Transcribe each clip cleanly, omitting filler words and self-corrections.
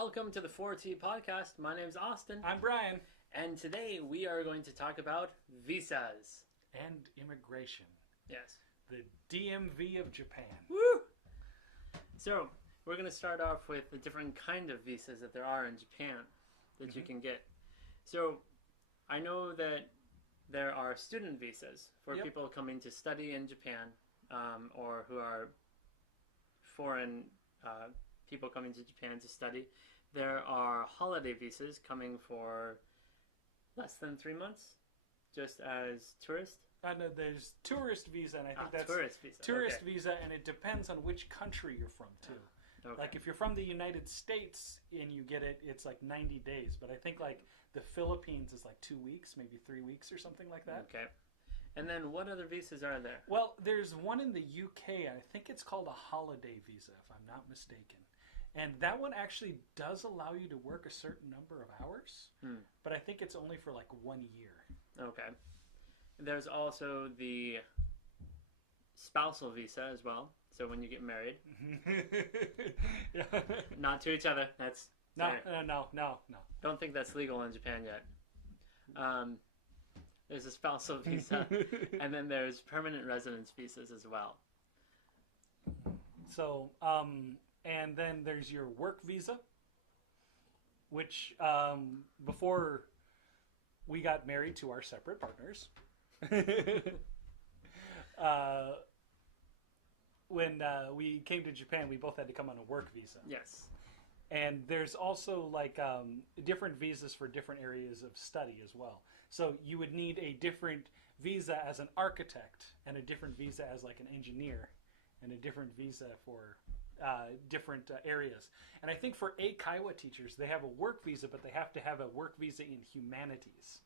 Welcome to the 4T podcast. My name's Austin. I'm Brian. And today we are going to talk about visas. And immigration. Yes. The DMV of Japan. Woo! So, we're going to start off with the different kind of visas that there are in Japan that you can get. So, I know that there are student visas for people coming to study in Japan, or who are foreign people coming to Japan to study. There are holiday visas coming for less than 3 months, just as tourist. No, there's tourist visa, and I think that's tourist visa. Tourist visa, and it depends on which country you're from too. Okay. Like if you're from the United States and you get it, it's like 90 days. But I think like the Philippines is like 2 weeks, maybe 3 weeks or something like that. Okay. And then what other visas are there? Well, there's one in the UK. I think it's called a holiday visa, if I'm not mistaken. And that one actually does allow you to work a certain number of hours, but I think it's only for like 1 year. Okay. There's also the spousal visa as well. So when you get married, not to each other. That's no. Don't think that's legal in Japan yet. There's a spousal visa, and then there's permanent residence visas as well. So, and then there's your work visa, which before we got married to our separate partners, when we came to Japan, we both had to come on a work visa. Yes. And there's also like different visas for different areas of study as well. So you would need a different visa as an architect, and a different visa as like an engineer, and a different visa for different areas. And I think for Eikaiwa teachers, they have a work visa, but they have to have a work visa in humanities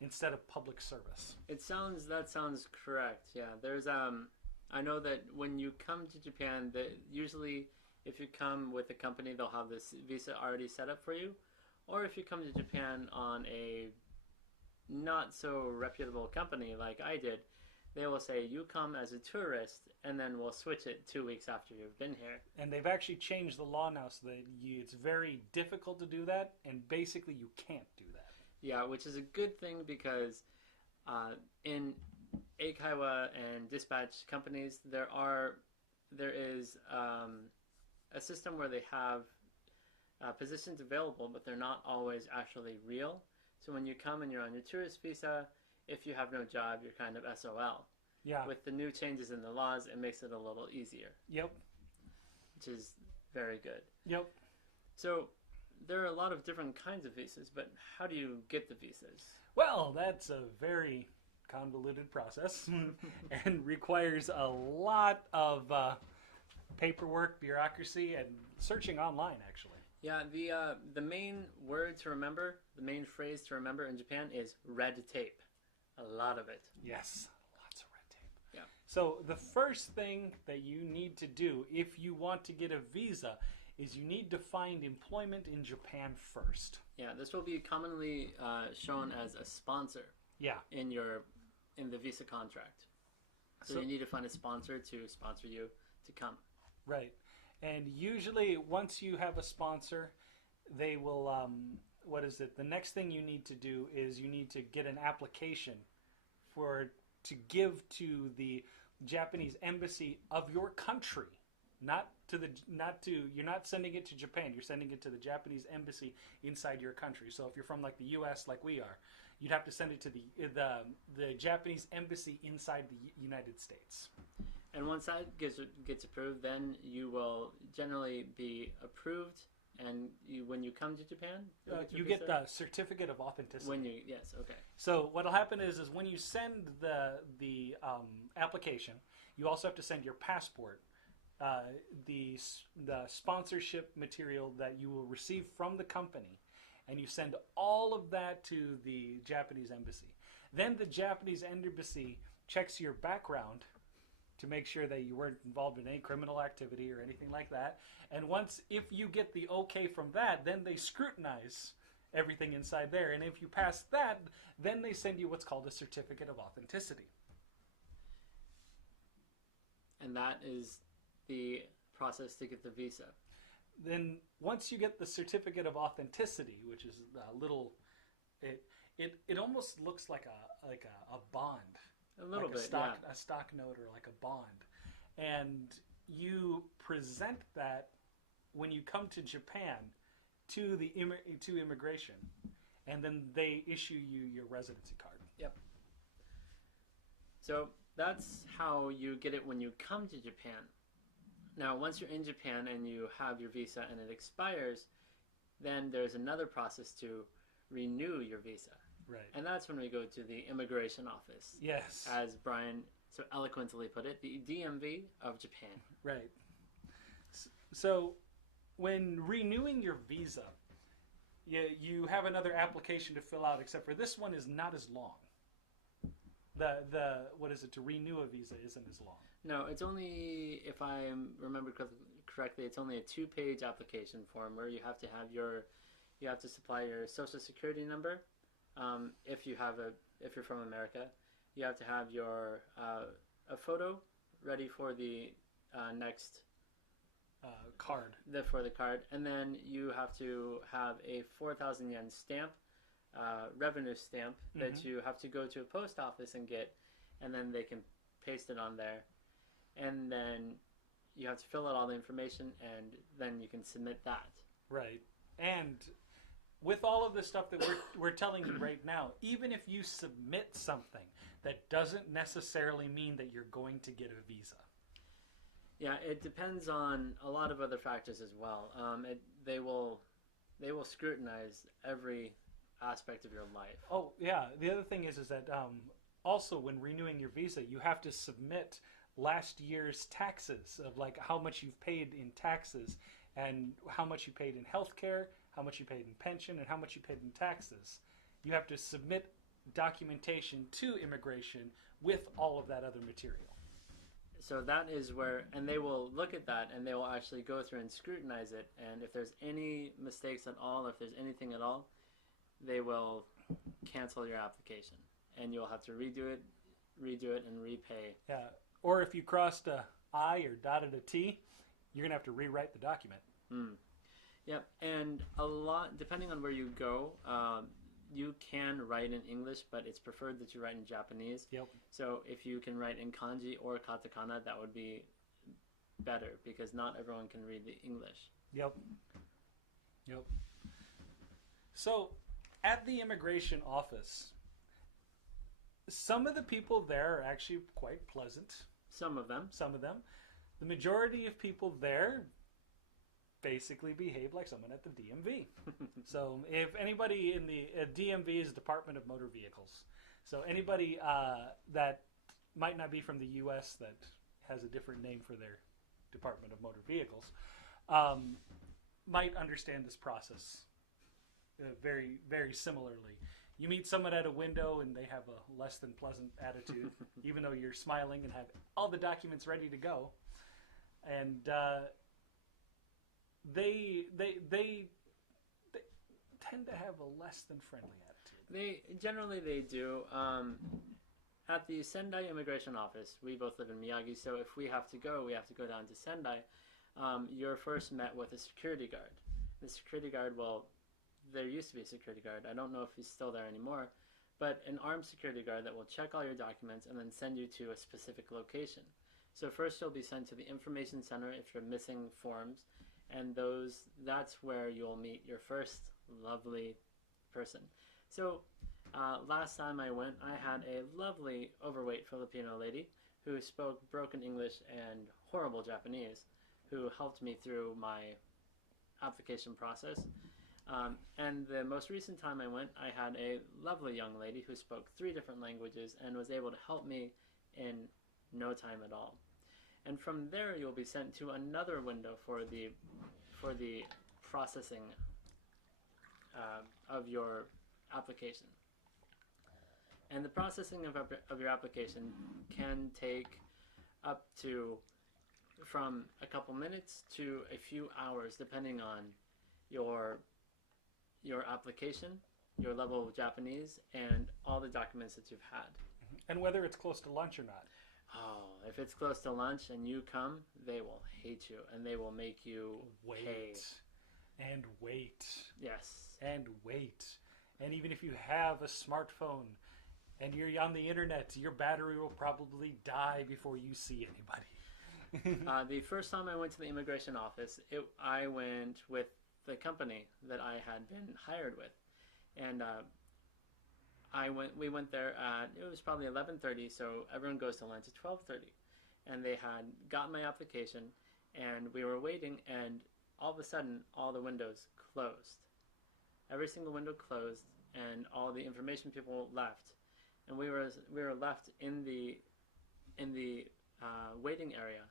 instead of public service. That sounds correct. Yeah. There's I know that when you come to Japan, that usually if you come with a company, they'll have this visa already set up for you. Or if you come to Japan on a not so reputable company like I did, they will say you come as a tourist, and then we'll switch it 2 weeks after you've been here. And they've actually changed the law now so that it's very difficult to do that, and basically you can't do that. Yeah, which is a good thing because in Eikaiwa and dispatch companies, there is a system where they have positions available, but they're not always actually real. So when you come and you're on your tourist visa, if you have no job, you're kind of SOL. Yeah. With the new changes in the laws, it makes it a little easier. Yep. Which is very good. Yep. So there are a lot of different kinds of visas, but how do you get the visas? Well, that's a very convoluted process and requires a lot of paperwork, bureaucracy, and searching online, actually. Yeah, the main word to remember, the main phrase to remember in Japan is red tape. A lot of it. Yes, lots of red tape. Yeah. So the first thing that you need to do if you want to get a visa is you need to find employment in Japan first. Yeah, this will be commonly shown as a sponsor. Yeah. In the visa contract. So you need to find a sponsor to sponsor you to come. Right. And usually once you have a sponsor, they will, the next thing you need to do is you need to get an application to give to the Japanese embassy of your country. You're not sending it to Japan, you're sending it to the Japanese embassy inside your country. So if you're from like the US like we are, you'd have to send it to the Japanese embassy inside the United States. And once that gets approved, then you will generally be approved, and when you come to Japan, you get the certificate of authenticity. Yes, okay. So what'll happen is when you send the application, you also have to send your passport, the sponsorship material that you will receive from the company, and you send all of that to the Japanese embassy. Then the Japanese embassy checks your background to make sure that you weren't involved in any criminal activity or anything like that. And if you get the okay from that, then they scrutinize everything inside there. And if you pass that, then they send you what's called a certificate of authenticity. And that is the process to get the visa. then once you get the certificate of authenticity, which is a little, it almost looks like a bond, A little like bit, a stock note or like a bond, and you present that when you come to Japan to to immigration, and then they issue you your residency card. Yep. So that's how you get it when you come to Japan. Now, once you're in Japan and you have your visa and it expires, then there's another process to renew your visa. Right. And that's when we go to the immigration office. Yes. As Brian so eloquently put it, the DMV of Japan. Right. So when renewing your visa, you have another application to fill out, except for this one is not as long. The what is it, to renew a visa isn't as long. No, it's only, if I remember correctly, it's only a 2-page application form where you have to supply your social security number. If you're from America, you have to have your a photo ready for the next card. For the card, and then you have to have a 4,000 yen stamp, revenue stamp that you have to go to a post office and get, and then they can paste it on there, and then you have to fill out all the information, and then you can submit that. Right. And with all of the stuff that we're telling you right now, even if you submit something, that doesn't necessarily mean that you're going to get a visa. Yeah, it depends on a lot of other factors as well. They will scrutinize every aspect of your life. Oh, yeah. The other thing is that also when renewing your visa, you have to submit last year's taxes of like how much you've paid in taxes and how much you paid in healthcare, how much you paid in pension, and how much you paid in taxes. You have to submit documentation to immigration with all of that other material. So that is where, and they will look at that and they will actually go through and scrutinize it. And if there's any mistakes at all, or if there's anything at all, they will cancel your application. And you'll have to redo it, and repay. Yeah. Or if you crossed a I or dotted a T, you're going to have to rewrite the document. Yep. And a lot, depending on where you go, you can write in English, but it's preferred that you write in Japanese. Yep. So if you can write in kanji or katakana, that would be better, because not everyone can read the English. Yep. So at the immigration office, some of the people there are actually quite pleasant. Some of them. The majority of people there basically behave like someone at the DMV. So if anybody in the DMV is Department of Motor Vehicles. So anybody that might not be from the U.S. that has a different name for their Department of Motor Vehicles might understand this process very, very similarly. You meet someone at a window and they have a less than pleasant attitude, even though you're smiling and have all the documents ready to go. And they tend to have a less than friendly attitude. They do. At the Sendai immigration office, we both live in Miyagi, so if we have to go down to Sendai. You're first met with a security guard. The security guard, well, there used to be a security guard. I don't know if he's still there anymore, but an armed security guard that will check all your documents and then send you to a specific location. So first you'll be sent to the information center if you're missing forms, and that's where you'll meet your first lovely person. So last time I went, I had a lovely overweight Filipino lady who spoke broken English and horrible Japanese, who helped me through my application process. And the most recent time I went, I had a lovely young lady who spoke 3 different languages and was able to help me in no time at all. And from there, you'll be sent to another window for the processing of your application. And the processing of your application can take up to from a couple minutes to a few hours, depending on your application, your level of Japanese, and all the documents that you've had. And whether it's close to lunch or not. Oh, if it's close to lunch and you come, they will hate you and they will make you pay. And wait. Yes. And wait. And even if you have a smartphone and you're on the internet, your battery will probably die before you see anybody. The first time I went to the immigration office, I went with the company that I had been hired with, and we went there at, it was probably 11:30, so everyone goes to lunch at 12:30, and they had got my application, and we were waiting, and all of a sudden, all the windows closed. Every single window closed, and all the information people left, and we were left in the waiting area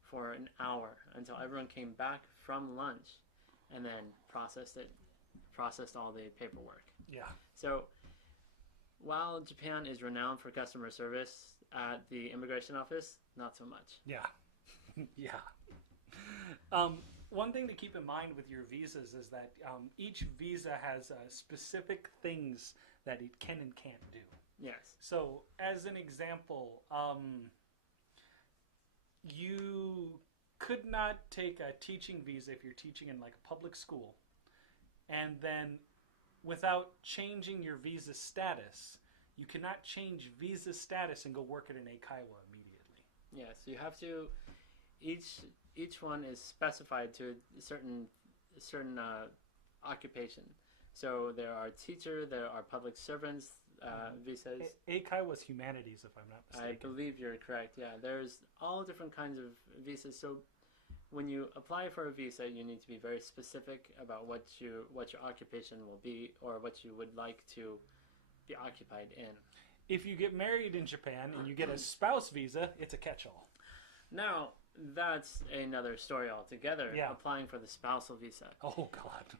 for an hour until everyone came back from lunch, and then processed all the paperwork. Yeah. So while Japan is renowned for customer service at the immigration office, not so much. Yeah. Yeah. One thing to keep in mind with your visas is that each visa has specific things that it can and can't do. Yes. So, as an example, you could not take a teaching visa if you're teaching in like a public school, and then without changing your visa status, you cannot change visa status and go work at an eikaiwa immediately. Yes, you have to. Each one is specified to a certain occupation. So there are there are public servants visas. Eikaiwa was humanities, if I'm not mistaken. I believe you're correct. Yeah, there's all different kinds of visas. So when you apply for a visa, you need to be very specific about what your occupation will be, or what you would like to be occupied in. If you get married in Japan and you get a spouse visa, it's a catch-all. Now, that's another story altogether, Yeah. Applying for the spousal visa. Oh, God.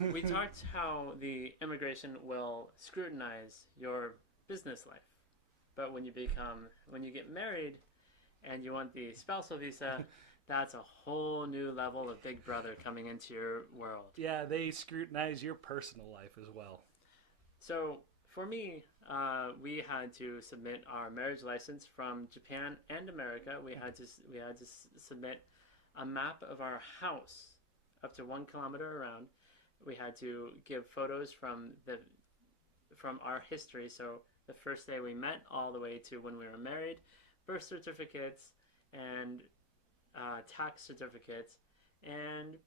We talked how the immigration will scrutinize your business life. But when you get married and you want the spousal visa, that's a whole new level of Big Brother coming into your world. Yeah, they scrutinize your personal life as well. So for me, we had to submit our marriage license from Japan and America. We had to submit a map of our house up to 1 kilometer around. We had to give photos from our history. So the first day we met, all the way to when we were married, birth certificates and tax certificates, and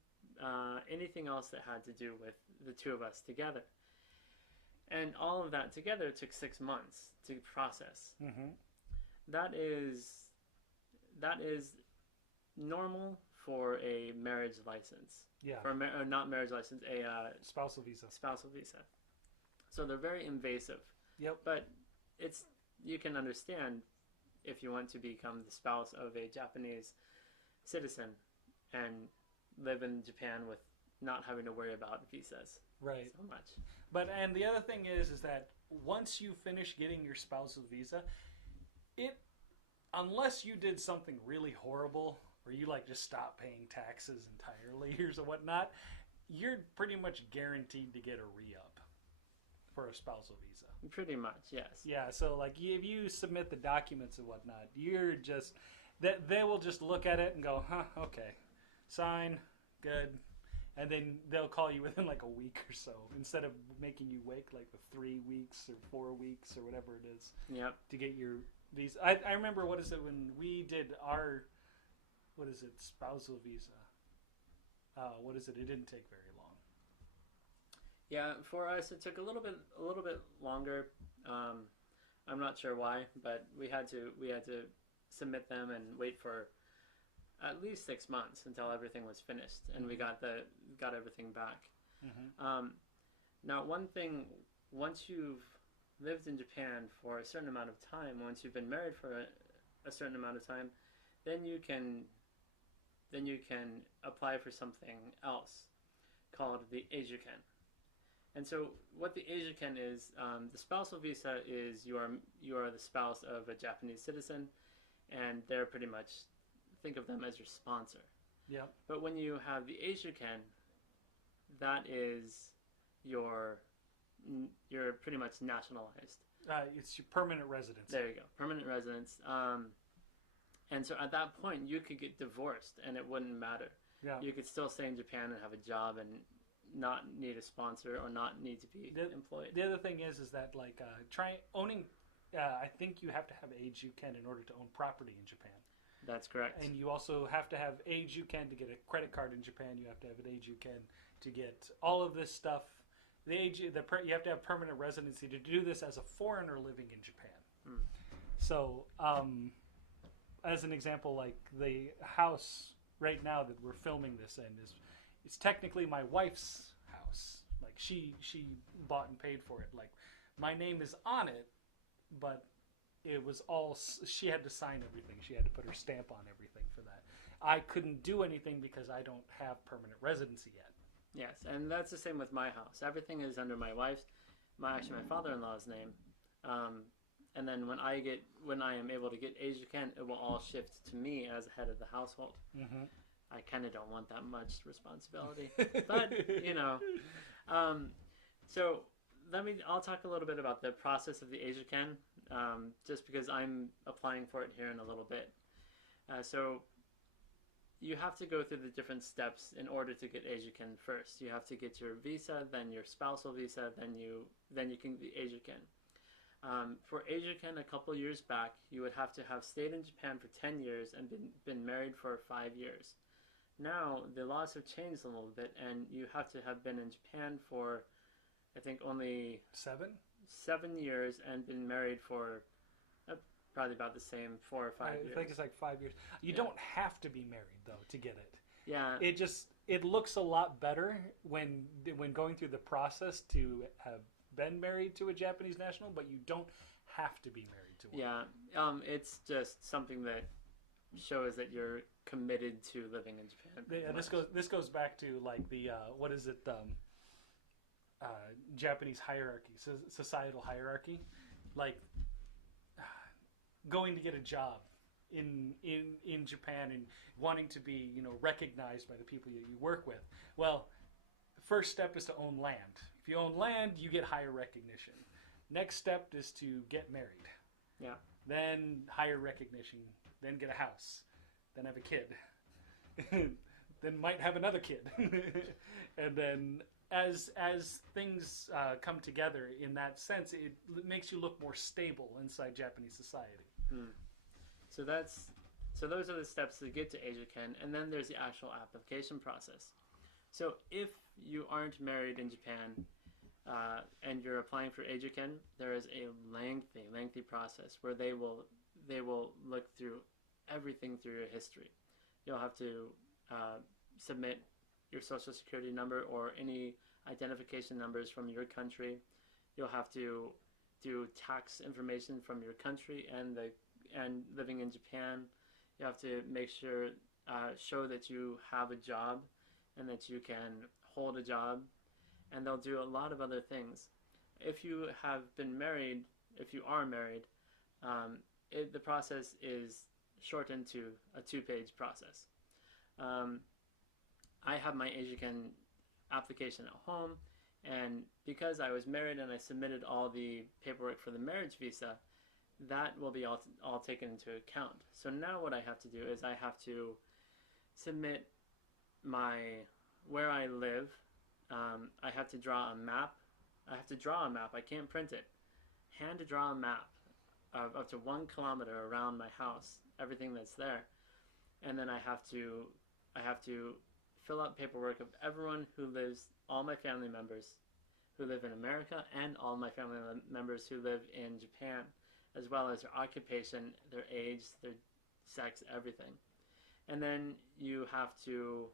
anything else that had to do with the two of us together. And all of that together took 6 months to process. Mm-hmm. That is normal for a marriage license. Yeah. Or not marriage license, a spousal visa. Spousal visa. So they're very invasive. Yep. But you can understand if you want to become the spouse of a Japanese citizen and live in Japan with not having to worry about visas. Right. So much. And the other thing is that once you finish getting your spousal visa, unless you did something really horrible, or you like just stop paying taxes entirely or whatnot, you're pretty much guaranteed to get a re-up for a spousal visa. Pretty much, yes. Yeah, so like if you submit the documents and whatnot, you're just they will just look at it and go, huh, okay, sign, good. And then they'll call you within like a week or so, instead of making you wait like the 3 weeks or 4 weeks or whatever it is. Yep. To get your visa. I remember, when we did our, spousal visa. It didn't take very long. Yeah, for us it took a little bit longer. I'm not sure why, but we had to submit them and wait for at least 6 months until everything was finished, and we got everything back. Mm-hmm. Now, one thing, once you've lived in Japan for a certain amount of time, once you've been married for a certain amount of time, then you can apply for something else called the Ejuken. And so, what the Ejuken is, the spousal visa is you are the spouse of a Japanese citizen, and they're pretty much, think of them as your sponsor. Yeah. But when you have the Ejuken, that is you're pretty much nationalized. It's your permanent residence. There you go, permanent residence. And so at that point, you could get divorced, and it wouldn't matter. Yeah. You could still stay in Japan and have a job and not need a sponsor or not need to be employed. The other thing is that like try owning. I think you have to have age you can in order to own property in Japan. That's correct. And you also have to have age you can to get a credit card in Japan. You have to have an age you can to get all of this stuff. You have to have permanent residency to do this as a foreigner living in Japan. Mm. So, as an example, like the house right now that we're filming this in it's technically my wife's house. Like she bought and paid for it. Like my name is on it, but it was all she had to sign everything. She had to put her stamp on everything for that. I couldn't do anything because I don't have permanent residency yet. Yes, and that's the same with my house. Everything is under my wife's, my father-in-law's name. And then when I am able to get age Japan, it will all shift to me as head of the household. Mm-hmm. I kind of don't want that much responsibility, but you know. So I'll talk a little bit about the process of the age Japan, just because I'm applying for it here in a little bit. So you have to go through the different steps in order to get age Japan first. You have to get your visa, then your spousal visa, then you can get age Japan. For age Japan, a couple years back, you would have to have stayed in Japan for 10 years and been married for 5 years. Now, the laws have changed a little bit, and you have to have been in Japan for, I think, only 7 years and been married for probably about the same 4 or 5 years. I think it's like 5 years. You don't have to be married, though, to get it. Yeah. It looks a lot better when going through the process to have been married to a Japanese national, but you don't have to be married to one. Yeah. It's just something that shows that you're committed to living in Japan. Yeah, this goes back to like the what is it? Japanese hierarchy, societal hierarchy, like going to get a job in Japan and wanting to be recognized by the people you work with. Well, the first step is to own land. If you own land, you get higher recognition. Next step is to get married. Yeah. Then higher recognition. Then get a house. Then have a kid. Then might have another kid. And then as things come together in that sense, it makes you look more stable inside Japanese society. Mm. So those are the steps to get to age Japan, and then there's the actual application process. So if you aren't married in Japan and you're applying for age Japan, there is a lengthy process where they will look through everything through your history. You'll have to submit your social security number or any identification numbers from your country. You'll have to do tax information from your country and living in Japan. You have to make sure show that you have a job and that you can hold a job, and they'll do a lot of other things. If you have been married, if you are married, the process is shortened to a 2-page process. I have my Asian application at home, and because I was married and I submitted all the paperwork for the marriage visa, that will be all taken into account. So now what I have to do is I have to submit where I live. I have to draw a map. I can't print it. Hand to draw a map of up to 1 kilometer around my house, everything that's there, and then I have to fill out paperwork of everyone who lives, all my family members who live in America and all my family members who live in Japan, as well as their occupation, their age, their sex, everything. And then you have to,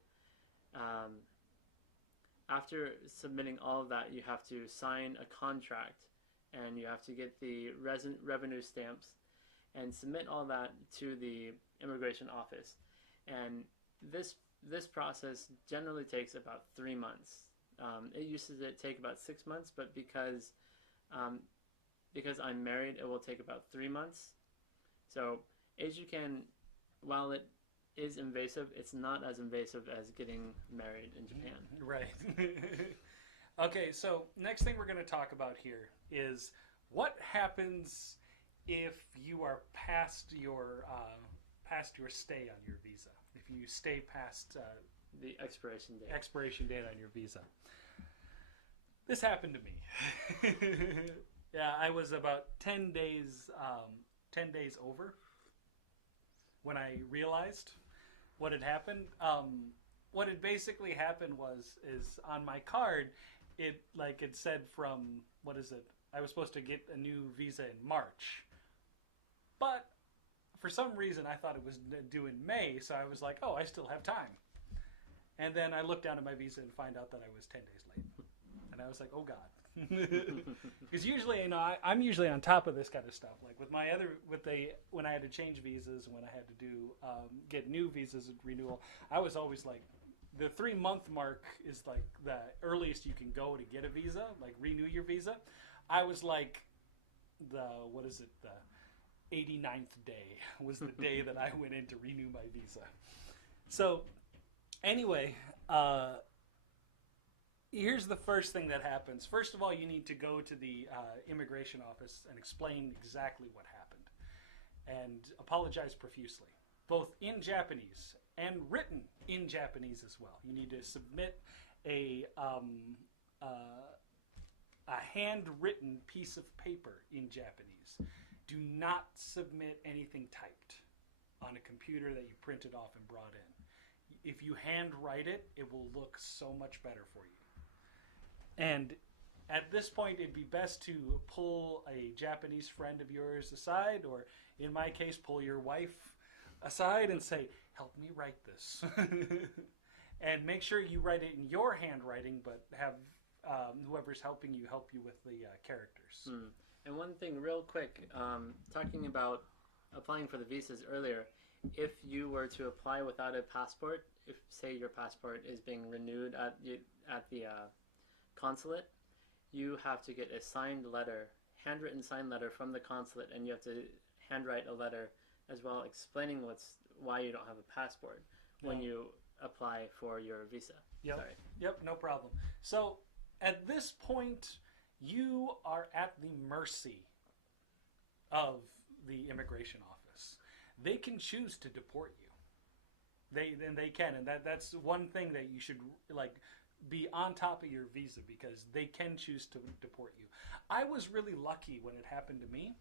after submitting all of that, you have to sign a contract, and you have to get the revenue stamps and submit all that to the immigration office. And this process generally takes about 3 months. It used to take about 6 months, but because I'm married, it will take about 3 months. So age Japan, while it is invasive, it's not as invasive as getting married in Japan. Right. Okay, so next thing we're going to talk about here is what happens if you are past your past your stay on your visa. If you stay past the expiration date on your visa. This happened to me. Yeah, I was about 10 days over when I realized what had happened. What had basically happened is on my card, it said from, what is it? I was supposed to get a new visa in March, but for some reason I thought it was due in May, so I was like, oh, I still have time. And then I looked down at my visa and find out that I was 10 days late. And I was like, oh God. Because usually, I'm usually on top of this kind of stuff. Like when I had to change visas and when I had to do, get new visas at renewal, I was always like, the 3-month mark is like the earliest you can go to get a visa, like renew your visa. I was like, the 89th day was the day that I went in to renew my visa. So anyway, here's the first thing that happens. First of all, you need to go to the immigration office and explain exactly what happened and apologize profusely, both in Japanese and written in Japanese as well. You need to submit a handwritten piece of paper in Japanese. Do not submit anything typed on a computer that you printed off and brought in. If you handwrite it, it will look so much better for you. And at this point, it'd be best to pull a Japanese friend of yours aside, or in my case, pull your wife aside and say, help me write this. And make sure you write it in your handwriting, but have whoever's helping you help you with the characters. And one thing real quick, talking about applying for the visas earlier, if you were to apply without a passport, if say your passport is being renewed at the consulate, you have to get a signed letter, handwritten signed letter from the consulate, and you have to handwrite a letter as well explaining why you don't have a passport when you apply for your visa. Yep, no problem. So at this point, you are at the mercy of the immigration office. They can choose to deport you. They can, and that's one thing that you should be on top of your visa, because they can choose to deport you. I was really lucky when it happened to me,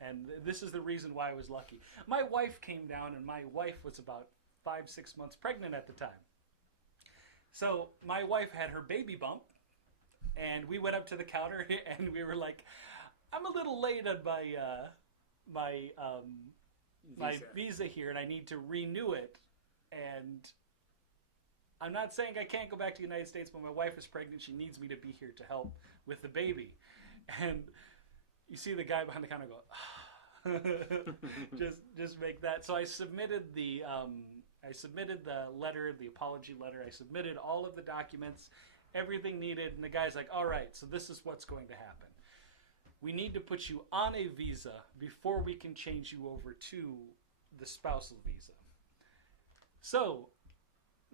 and this is the reason why I was lucky. My wife came down, and my wife was about 5-6 months pregnant at the time. So my wife had her baby bump, and we went up to the counter, and we were like, I'm a little late on my visa here, and I need to renew it. And I'm not saying I can't go back to the United States, but my wife is pregnant. She needs me to be here to help with the baby. And you see the guy behind the counter go, just make that. So I submitted the letter, the apology letter. I submitted all of the documents, everything needed. And the guy's like, all right, so this is what's going to happen. We need to put you on a visa before we can change you over to the spousal visa. So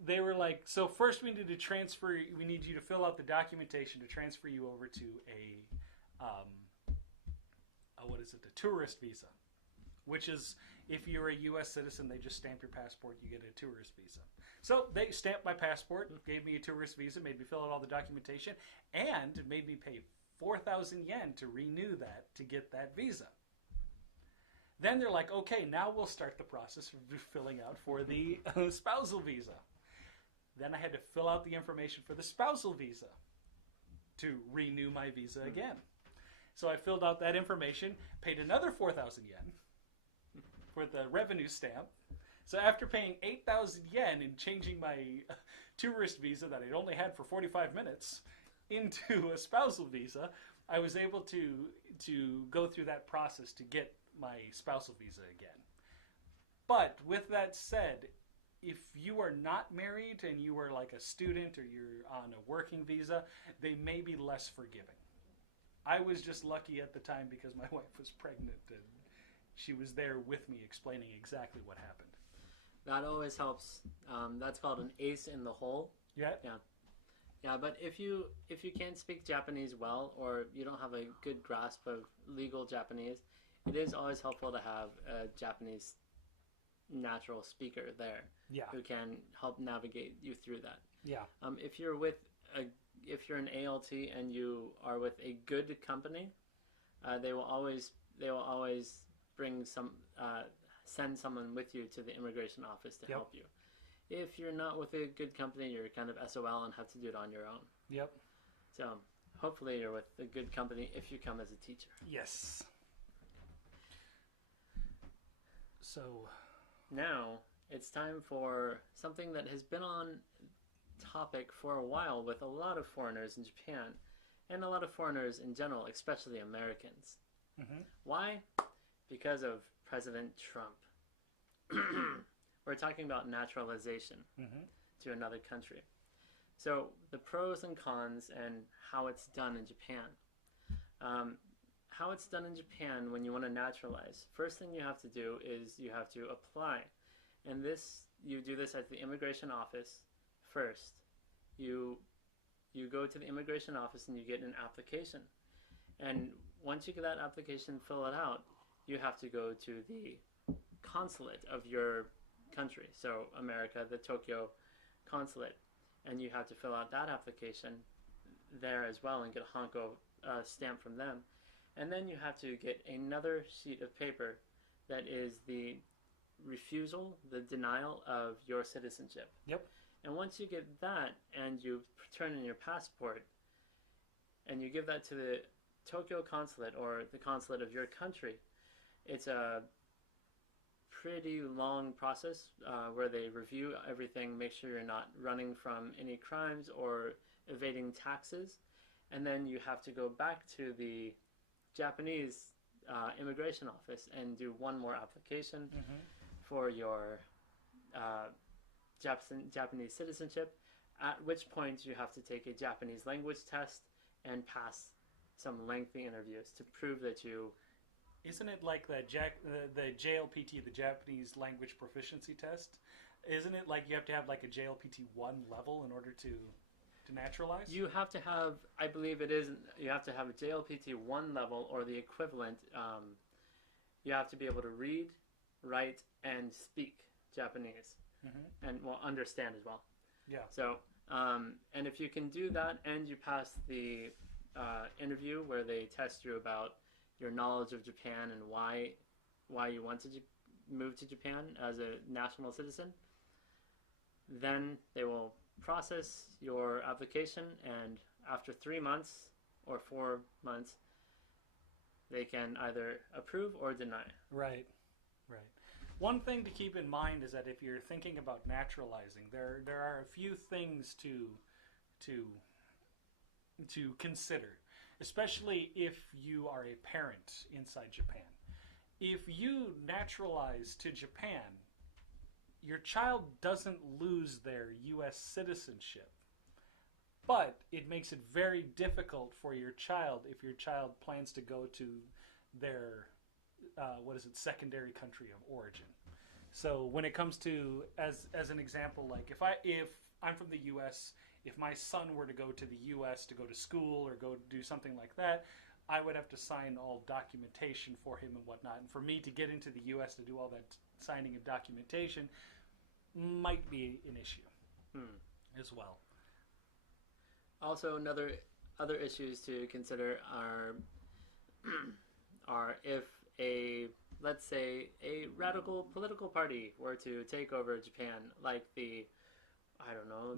they were like, so first we need you to fill out the documentation to transfer you over to a tourist visa, which is, if you're a U.S. citizen, they just stamp your passport, you get a tourist visa. So they stamped my passport, gave me a tourist visa, made me fill out all the documentation, and made me pay 4,000 yen to renew that to get that visa. Then they're like, okay, now we'll start the process of filling out for the spousal visa. Then I had to fill out the information for the spousal visa to renew my visa again. So I filled out that information, paid another 4,000 yen for the revenue stamp. So after paying 8,000 yen and changing my tourist visa that I'd only had for 45 minutes into a spousal visa, I was able to go through that process to get my spousal visa again. But with that said, if you are not married and you are like a student or you're on a working visa, they may be less forgiving. I was just lucky at the time because my wife was pregnant and she was there with me explaining exactly what happened. That always helps. That's called an ace in the hole. Yeah. Yeah, but if you can't speak Japanese well, or you don't have a good grasp of legal Japanese, it is always helpful to have a Japanese natural speaker there Yeah. who can help navigate you through that. Yeah. If you're an ALT and you are with a good company, they will always bring send someone with you to the immigration office to help you. If you're not with a good company, you're kind of SOL and have to do it on your own. Yep. So hopefully you're with a good company if you come as a teacher. Yes. So now it's time for something that has been on topic for a while with a lot of foreigners in Japan and a lot of foreigners in general, especially Americans. Mm-hmm. Why? Because of President Trump. We're talking about naturalization to another country. So the pros and cons and how it's done in Japan. How it's done in Japan when you want to naturalize. First thing you have to do is you have to apply. And you do this at the immigration office first. You go to the immigration office and you get an application. And once you get that application, fill it out, you have to go to the consulate of your country. So America, the Tokyo consulate. And you have to fill out that application there as well and get a Hanko stamp from them. And then you have to get another sheet of paper that is the refusal, the denial of your citizenship. Yep. And once you get that and you turn in your passport and you give that to the Tokyo consulate or the consulate of your country, it's a pretty long process where they review everything, make sure you're not running from any crimes or evading taxes. And then you have to go back to the Japanese immigration office and do one more application for your Japanese citizenship, at which point you have to take a Japanese language test and pass some lengthy interviews to prove that you... Isn't it like the JLPT, the Japanese Language Proficiency Test? Isn't it like you have to have like a JLPT 1 level in order to naturalize? You have to have, I believe it is, you have to have a JLPT 1 level or the equivalent. You have to be able to read, write, and speak Japanese. And understand as well. Yeah. So, and if you can do that and you pass the interview where they test you about your knowledge of Japan and why you want to move to Japan as a national citizen, then they will process your application, and after 3 months or 4 months, they can either approve or deny. Right. One thing to keep in mind is that if you're thinking about naturalizing, there are a few things to consider, especially if you are a parent inside Japan. If you naturalize to Japan, your child doesn't lose their U.S. citizenship, but it makes it very difficult for your child if your child plans to go to their secondary country of origin. So when it comes to, as an example, like if I'm from the U.S., if my son were to go to the U.S. to go to school or go do something like that, I would have to sign all documentation for him and whatnot. And for me to get into the U.S. to do all that signing of documentation might be an issue as well. Also, other issues to consider are if let's say a radical political party were to take over Japan, like the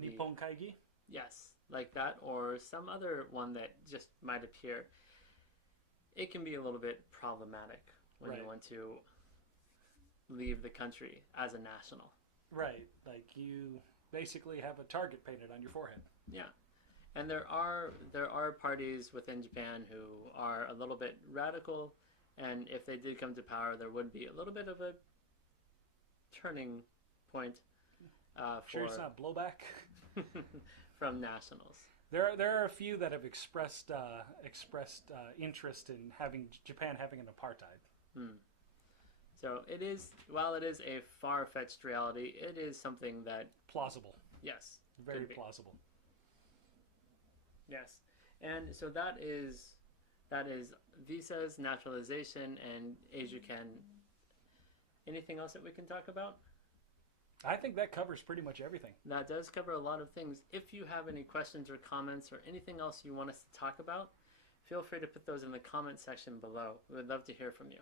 Nippon Kaigi? Yes, like that, or some other one that just might appear. It can be a little bit problematic when you want to leave the country as a national. Right, like you basically have a target painted on your forehead. Yeah. And there are parties within Japan who are a little bit radical, and if they did come to power, there would be a little bit of a turning point sure it's not blowback from nationals. There are a few that have expressed interest in Japan having an apartheid. So it is, while it is a far-fetched reality, it is something that... Plausible. Yes. Very plausible. Yes. And so that is visas, naturalization, and Asia-Ken. Anything else that we can talk about? I think that covers pretty much everything. That does cover a lot of things. If you have any questions or comments or anything else you want us to talk about, feel free to put those in the comment section below. We would love to hear from you.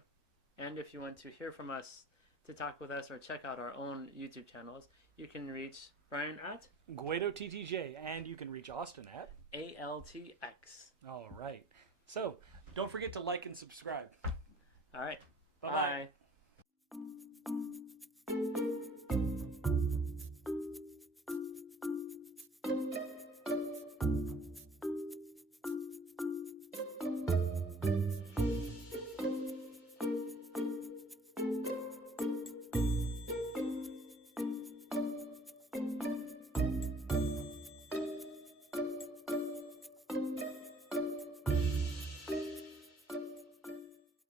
And if you want to hear from us, to talk with us, or check out our own YouTube channels, you can reach Brian at Gwedo TTJ, and you can reach Austin at ALTX. All right. So don't forget to like and subscribe. All right. Bye-bye. Bye.